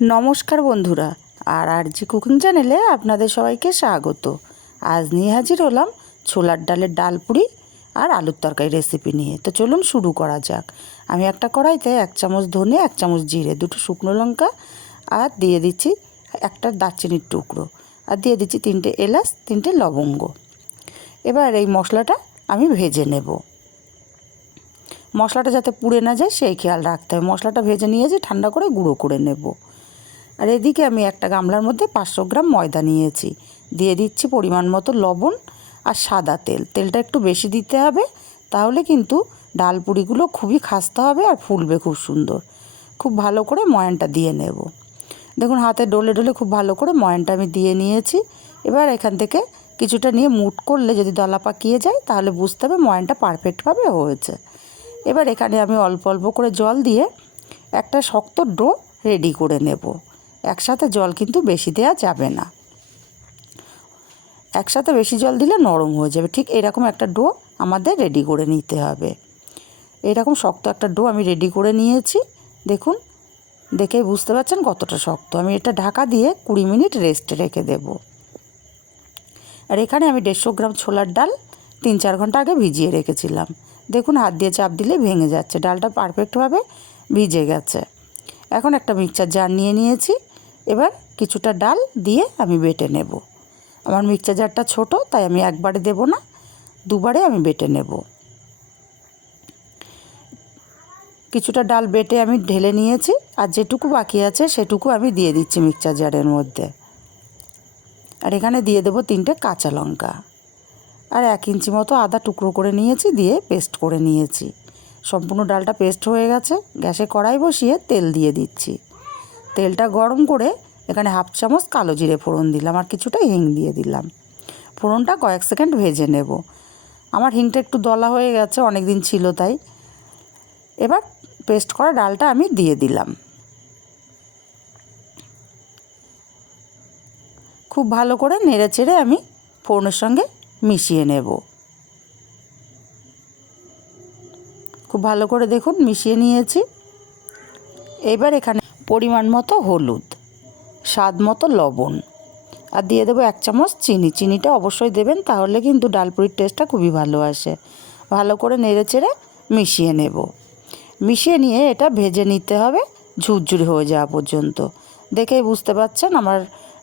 নমস্কার বন্ধুরা, আর আর জি কুকিং চ্যানেলে আপনাদের সবাইকে স্বাগত। আজ নিয়ে হাজির হলাম ছোলার ডালের ডাল পুরি আর আলুর তরকারি রেসিপি নিয়ে। তো চলুন শুরু করা যাক। আমি একটা কড়াইতে এক চামচ ধনে, এক চামচ জিরে, দুটো শুকনো লঙ্কা আর দিয়ে দিচ্ছি একটা দারচিনির টুকরো আর দিয়ে দিচ্ছি তিনটে এলাচ, তিনটে লবঙ্গ। এবার এই মশলাটা আমি ভেজে নেব। মশলাটা যাতে পুড়ে না যায় সেই খেয়াল রাখতে হবে। মশলাটা ভেজে নিয়েছি, ঠান্ডা করে গুঁড়ো করে নেব। আর এদিকে আমি একটা গামলার মধ্যে পাঁচশো গ্রাম ময়দা নিয়েছি। দিয়ে দিচ্ছি পরিমাণ মতো লবণ আর সাদা তেল। তেলটা একটু বেশি দিতে হবে, তাহলে কিন্তু ডাল পুরিগুলো খুবই খাস্তা হবে আর ফুলবে খুব সুন্দর। খুব ভালো করে ময়ানটা দিয়ে নেব। দেখুন, হাতে ডলে ডলে খুব ভালো করে ময়ানটা আমি দিয়ে নিয়েছি। এবার এখান থেকে কিছুটা নিয়ে মুট করলে যদি দলা পাকিয়ে যায়, তাহলে বুঝতে হবে ময়ানটা পারফেক্টভাবে হয়েছে। এবার এখানে আমি অল্প অল্প করে জল দিয়ে একটা শক্ত ডো রেডি করে নেব। একসাথে জল কিন্তু বেশি দেওয়া যাবে না। একসাথে বেশি জল দিলে নরম হয়ে যাবে। ঠিক এরকম একটা ডো আমাদের রেডি করে নিতে হবে। এরকম শক্ত একটা ডো আমি রেডি করে নিয়েছি। দেখুন দেখেই বুঝতে পারছেন কতটা শক্ত। আমি এটা ঢাকা দিয়ে কুড়ি মিনিট রেস্টে রেখে দেব। আর এখানে আমি দেড়শো গ্রাম ছোলার ডাল তিন চার ঘণ্টা আগে ভিজিয়ে রেখেছিলাম। দেখুন, হাত দিয়ে চাপ দিলে ভেঙে যাচ্ছে। ডালটা পারফেক্টভাবে ভিজে গেছে। এখন একটা মিক্সচার জার নিয়ে নিয়েছি। এবার কিছুটা ডাল দিয়ে আমি বেটে নেব। আমার মিক্সচার জারটা ছোট, তাই আমি একবারে দেব না, দুবারে আমি বেটে নেব। কিছুটা ডাল বেটে আমি ঢেলে নিয়েছি, আর যেটুকু বাকি আছে সেটুকু আমি দিয়ে দিচ্ছি মিক্সচার জারের মধ্যে। আর এখানে দিয়ে দেবো তিনটে কাঁচা লঙ্কা। আর এক ইঞ্চি মতো আদা টুকরো করে নিয়েছি, দিয়ে পেস্ট করে নিয়েছি। সম্পূর্ণ ডালটা পেস্ট হয়ে গেছে। গ্যাসে কড়াই বসিয়ে তেল দিয়ে দিচ্ছি। তেলটা গরম করে এখানে হাফ চামচ কালো জিরে ফোড়ন দিলাম আর কিছুটা হিং দিয়ে দিলাম। ফোড়নটা কয়েক সেকেন্ড ভেজে নেব। আমার হিংটা একটু দলা হয়ে গেছে অনেক দিন ছিল তাই। এবার পেস্ট করা ডালটা আমি দিয়ে দিলাম। খুব ভালো করে নেড়ে চেড়ে আমি ফোড়নের সঙ্গে মিশিয়ে নেব। খুব ভালো করে দেখুন, মিশিয়ে নিয়েছি। এবার এখানে পরিমাণ মতো হলুদ, স্বাদ মতো লবণ। আর দিয়ে দেবো এক চামচ চিনি। চিনিটা অবশ্যই দেবেন, তাহলে কিন্তু ডালপুরির টেস্টটা খুবই ভালো আসে। ভালো করে নেড়ে চেড়ে মিশিয়ে নেব। মিশিয়ে নিয়ে এটা ভেজে নিতে হবে, ঝুরঝুরি হয়ে যাওয়া পর্যন্ত। দেখেই বুঝতে পারছেন আমার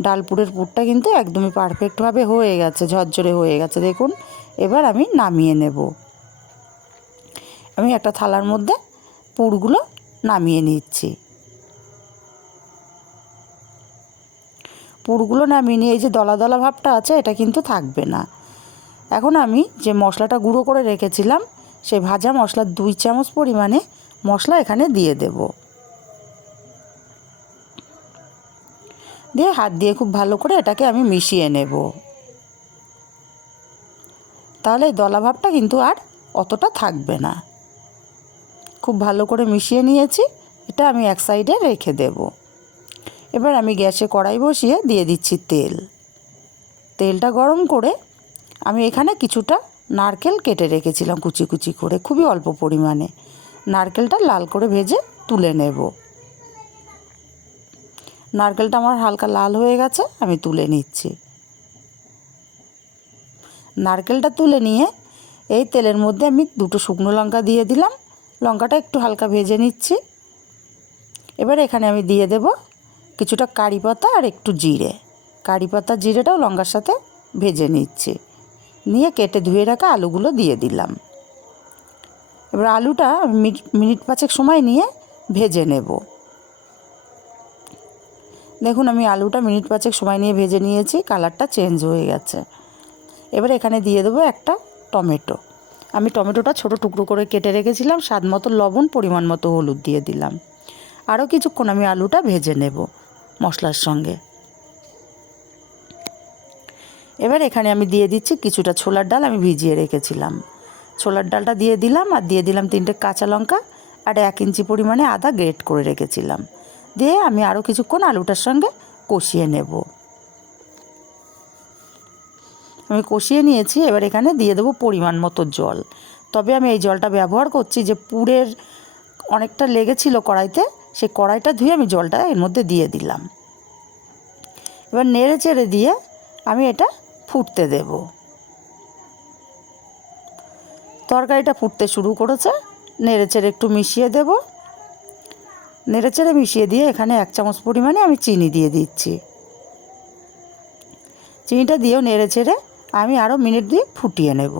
ডালপুরের পুরটা কিন্তু একদমই পারফেক্টভাবে হয়ে গেছে, ঝরঝরে হয়ে গেছে। দেখুন, এবার আমি নামিয়ে নেব। আমি একটা থালার মধ্যে পুরগুলো নামিয়ে নিচ্ছি। পুরগুলো নামিয়ে নিয়ে এই যে দলা দলা ভাবটা আছে, এটা কিন্তু থাকবে না। এখন আমি যে মশলাটা গুঁড়ো করে রেখেছিলাম সেই ভাজা মশলার দুই চামচ পরিমাণে মশলা এখানে দিয়ে দেব। দিয়ে হাত দিয়ে খুব ভালো করে এটাকে আমি মিশিয়ে নেব। তাহলে দলা ভাবটা কিন্তু আর অতটা থাকবে না। খুব ভালো করে মিশিয়ে নিয়েছি, এটা আমি এক সাইডে রেখে দেব। এবার আমি গ্যাসে কড়াই বসিয়ে দিয়ে দিচ্ছি তেল। তেলটা গরম করে আমি এখানে কিছুটা নারকেল কেটে রেখেছিলাম কুচি কুচি করে, খুবই অল্প পরিমাণে। নারকেলটা লাল করে ভেজে তুলে নেব। নারকেলটা আমার হালকা লাল হয়ে গেছে, আমি তুলে নিচ্ছি। নারকেলটা তুলে নিয়ে এই তেলের মধ্যে আমি দুটো শুকনো লঙ্কা দিয়ে দিলাম লঙ্কাটা একটু হালকা ভেজে নিচ্ছি। এবার এখানে আমি দিয়ে দেব কিছুটা কারি পাতা আর একটু জিরে। কারি পাতা, জিরেটাও লঙ্কার সাথে ভেজে নিচ্ছি। নিয়ে কেটে ধুয়ে রাখা আলুগুলো দিয়ে দিলাম। এবার আলুটা মিনিট পাঁচেক সময় নিয়ে ভেজে নেব। দেখুন, আমি আলুটা মিনিট পাঁচেক সময় নিয়ে ভেজে নিয়েছি, কালারটা চেঞ্জ হয়ে গেছে। এবার এখানে দিয়ে দেবো একটা টমেটো। আমি টমেটোটা ছোট টুকরো করে কেটে রেখেছিলাম, স্বাদ মতো লবণ, পরিমাণ মতো হলুদ দিয়ে দিলাম। আরও কিছুক্ষণ আমি আলুটা ভেজে নেব মশলার সঙ্গে। এবার এখানে আমি দিয়ে দিচ্ছি কিছুটা ছোলার ডাল আমি ভিজিয়ে রেখেছিলাম। ছোলার ডালটা দিয়ে দিলাম আর দিয়ে দিলাম তিনটে কাঁচা লঙ্কা আর এক ইঞ্চি পরিমাণে আদা গ্রেট করে রেখেছিলাম। দিয়ে আমি আরও কিছুক্ষণ আলুটার সঙ্গে কষিয়ে নেব। আমি কষিয়ে নিয়েছি, এবার এখানে দিয়ে দেবো পরিমাণ মতো জল। তবে আমি এই জলটা ব্যবহার করছি যে পুরের অনেকটা লেগেছিল কড়াইতে সেই কড়াইটা ধুয়ে আমি জলটা এর মধ্যে দিয়ে দিলাম। এবার নেড়ে চেড়ে দিয়ে আমি এটা ফুটতে দেব। তরকারিটা ফুটতে শুরু করেছে, নেড়ে চেড়ে একটু মিশিয়ে দেব। নেড়ে চেড়ে মিশিয়ে দিয়ে এখানে এক চামচ পরিমাণে আমি চিনি দিয়ে দিচ্ছি। চিনিটা দিয়েও নেড়ে চেড়ে আমি আরও মিনিট দিয়ে ফুটিয়ে নেব।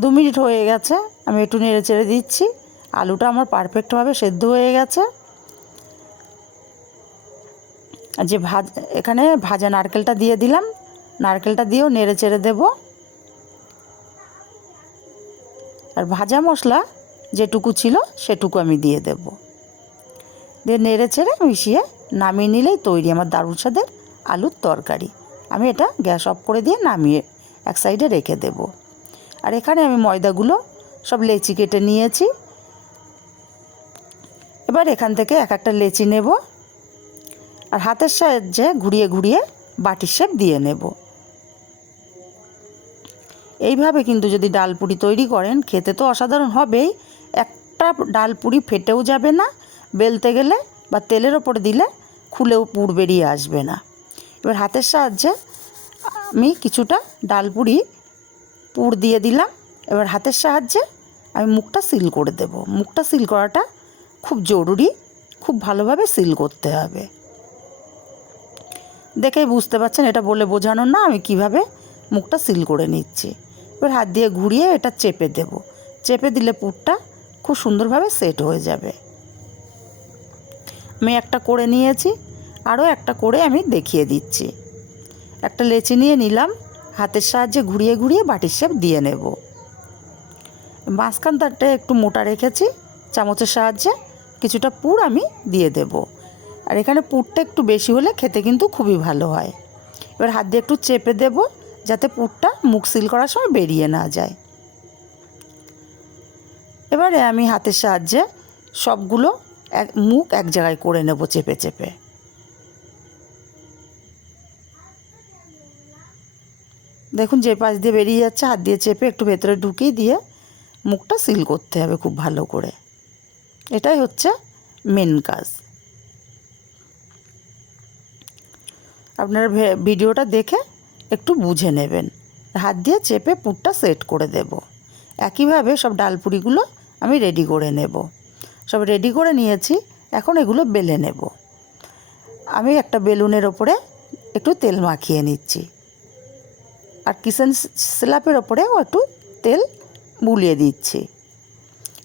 দু মিনিট হয়ে গেছে, আমি একটু নেড়ে চেড়ে দিচ্ছি। আলুটা আমার পারফেক্টভাবে সেদ্ধ হয়ে গেছে। যে ভাজ, এখানে ভাজা নারকেলটা দিয়ে দিলাম। নারকেলটা দিয়েও নেড়ে চেড়ে দেবো। আর ভাজা মশলা যেটুকু ছিল সেটুকু আমি দিয়ে দেব। দিয়ে নেড়ে চেড়ে মিশিয়ে নামিয়ে নিলেই তৈরি আমার দারুণ স্বাদের আলুর তরকারি। আমি এটা গ্যাস অফ করে দিয়ে নামিয়ে এক সাইডে রেখে দেব। আর এখানে আমি ময়দাগুলো সব লেচি কেটে নিয়েছি। এবার এখান থেকে এক একটা লেচি নেব আর হাতের সাহায্যে ঘুরিয়ে ঘুরিয়ে বাটির শেপ দিয়ে নেব। এইভাবে কিন্তু যদি ডাল ডালপুরি তৈরি করেন, খেতে তো অসাধারণ হবেই। একটা ডাল ডালপুরি ফেটেও যাবে না, বেলতে গেলে বা তেলের ওপর দিলে খুলেও পুর বেরিয়ে আসবে না। এবার হাতের সাহায্যে আমি কিছুটা ডালপুরি পুর দিয়ে দিলাম। এবার হাতের সাহায্যে আমি মুখটা সিল করে দেব। মুখটা সিল করাটা খুব জরুরি, খুব ভালোভাবে সিল করতে হবে। দেখেই বুঝতে পারছেন, এটা বলে বোঝানোর না, আমি কীভাবে মুখটা সিল করে নিচ্ছি। এবার হাত দিয়ে ঘুরিয়ে এটা চেপে দেব। চেপে দিলে পুরটা খুব সুন্দরভাবে সেট হয়ে যাবে। আমি একটা করে নিয়েছি আরও একটা করে আমি দেখিয়ে দিচ্ছি। একটা লেচি নিয়ে নিলাম, হাতের সাহায্যে ঘুরিয়ে ঘুরিয়ে বাটির শেপ দিয়ে নেব। মাঝখান তারটা একটু মোটা রেখেছি, চামচের সাহায্যে কিছুটা পুর আমি দিয়ে দেব। আর এখানে পুরটা একটু বেশি হলে খেতে কিন্তু খুবই ভালো হয়। এবার হাত দিয়ে একটু চেপে দেব, যাতে পুরটা মুখ সিল করার সময় বেরিয়ে না যায়। এবারে আমি হাতের সাহায্যে সবগুলো এক, মুখ এক জায়গায় করে নেব চেপে চেপে। দেখুন যে পাশ দিয়ে বেরিয়ে যাচ্ছে, হাত দিয়ে চেপে একটু ভেতরে ঢুকিয়ে দিয়ে মুখটা সিল করতে হবে খুব ভালো করে। এটাই হচ্ছে মেন কাজ। আপনারা ভিডিওটা দেখে একটু বুঝে নেবেন। হাত দিয়ে চেপে পুরটা সেট করে দেব। একইভাবে সব ডালপুরিগুলো আমি রেডি করে নেব। সব রেডি করে নিয়েছি, এখন এগুলো বেলে নেব। আমি একটা বেলুনের ওপরে একটু তেল মাখিয়ে নিচ্ছি। আর স্ল্যাপের ওপরেও একটু তেল বুলিয়ে দিচ্ছি।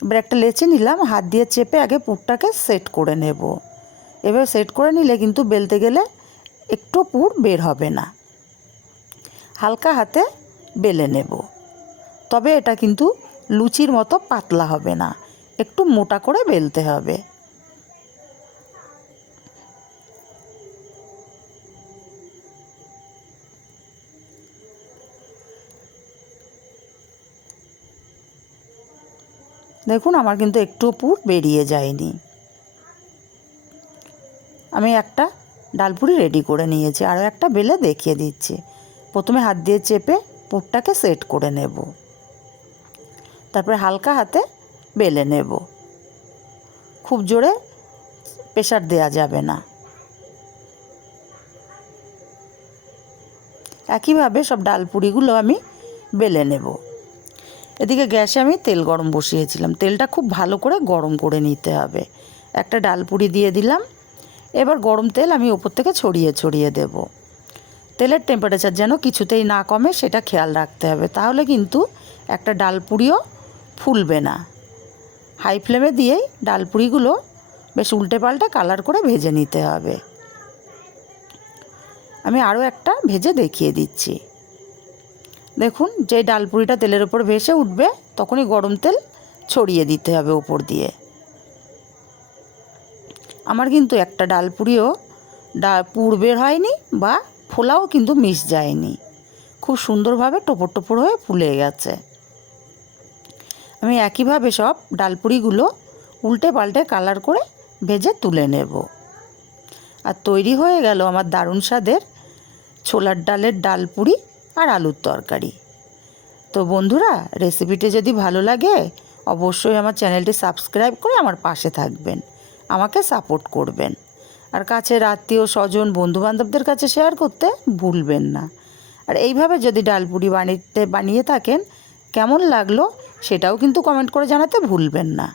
এবার একটা লেচে নিলাম, হাত দিয়ে চেপে আগে পুরটাকে সেট করে নেব। এবার সেট করে নিলে কিন্তু বেলতে গেলে একটু পুর বের হবে না। হালকা হাতে বেলে নেব। তবে এটা কিন্তু লুচির মতো পাতলা হবে না, একটু মোটা করে বেলতে হবে। দেখুন, আমার কিন্তু একটু পুর বেরিয়ে যায়নি। আমি একটা ডালপুরি রেডি করে নিয়েছি, আরও একটা বেলে দেখিয়ে দিচ্ছি। প্রথমে হাত দিয়ে চেপে পুরটাকে সেট করে নেব। তারপরে হালকা হাতে বেলে নেব। খুব জোরে প্রেশার দেওয়া যাবে না। একইভাবে সব ডালপুরিগুলো আমি বেলে নেব। এদিকে গ্যাসে আমি তেল গরম বসিয়েছিলাম। তেলটা খুব ভালো করে গরম করে নিতে হবে। একটা ডাল ডালপুরি দিয়ে দিলাম। এবার গরম তেল আমি ওপর থেকে ছড়িয়ে ছড়িয়ে দেব। তেলের টেম্পারেচার যেন কিছুতেই না কমে সেটা খেয়াল রাখতে হবে। তাহলে কিন্তু একটা ডাল ডালপুরিও ফুলবে না। হাই ফ্লেমে দিয়েই ডাল ডালপুরিগুলো বেশ উল্টে পাল্টে কালার করে ভেজে নিতে হবে। আমি আরও একটা ভেজে দেখিয়ে দিচ্ছি। দেখুন, যে ডালপুরিটা তেলের ওপর ভেসে উঠবে, তখনই গরম তেল ছড়িয়ে দিতে হবে ওপর দিয়ে। আমার কিন্তু একটা ডালপুরিও ডা, পুর বের হয়নি বা ফোলাও কিন্তু মিস যায়নি। খুব সুন্দরভাবে টোপর টোপর হয়ে ফুলে গেছে। আমি একইভাবে সব ডালপুরিগুলো উল্টে পাল্টে কালার করে ভেজে তুলে নেব। আর তৈরি হয়ে গেল আমার দারুণ স্বাদের ছোলার ডালের ডালপুরি। আর আলুর তরকারি। তো বন্ধুরা রেসিপিটি যদি ভালো লাগে, অবশ্যই আমার চ্যানেলটি সাবস্ক্রাইব করে আমার পাশে থাকবেন। আমাকে সাপোর্ট করবেন। আর কাছের আত্মীয় স্বজন, বন্ধুবান্ধবদের কাছে শেয়ার করতে ভুলবেন না। আর এইভাবে যদি ডালপুরি বানিয়ে বানিয়ে থাকেন, কেমন লাগল সেটাও কিন্তু কমেন্ট করে জানাতে ভুলবেন না।